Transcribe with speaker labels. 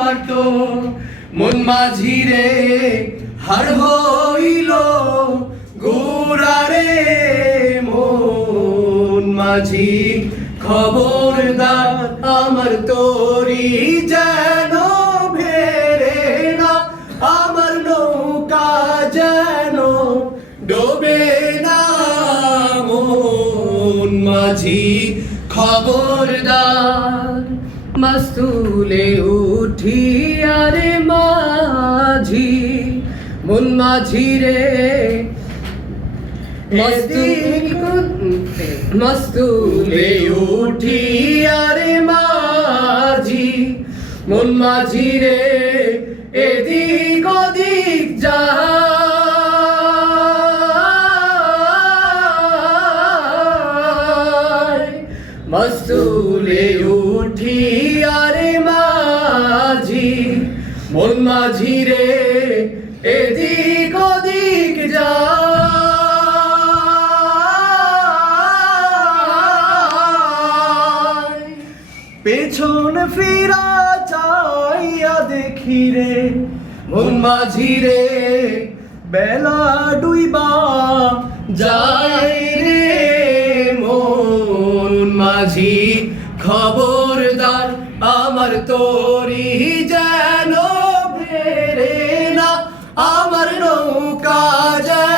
Speaker 1: আমার তো মন মাঝি রে হার হইল গোড়ারে মন মাঝি খবরদার আমার তোরি যেন ভেরে না, আমার নৌকা যেন ডোবে না, মন মাঝি খবরদার মস্তুলে উঠি আরে মাঝি মন মাঝি রে। মস্তুলে উঠি আরে মাঝি মন মাঝি রে। এদিক ওদিক যা মস্তুলে উঠি মন মাঝি এদিক ওদিক যা। পেছন ফিরা চাইয়া দেখি রে, মন মাঝি রে, বেলা ডুইবা যায় রে। মন মাঝি খবরদার আমার তোরি যেন ভেরে না আমার নৌকা যেন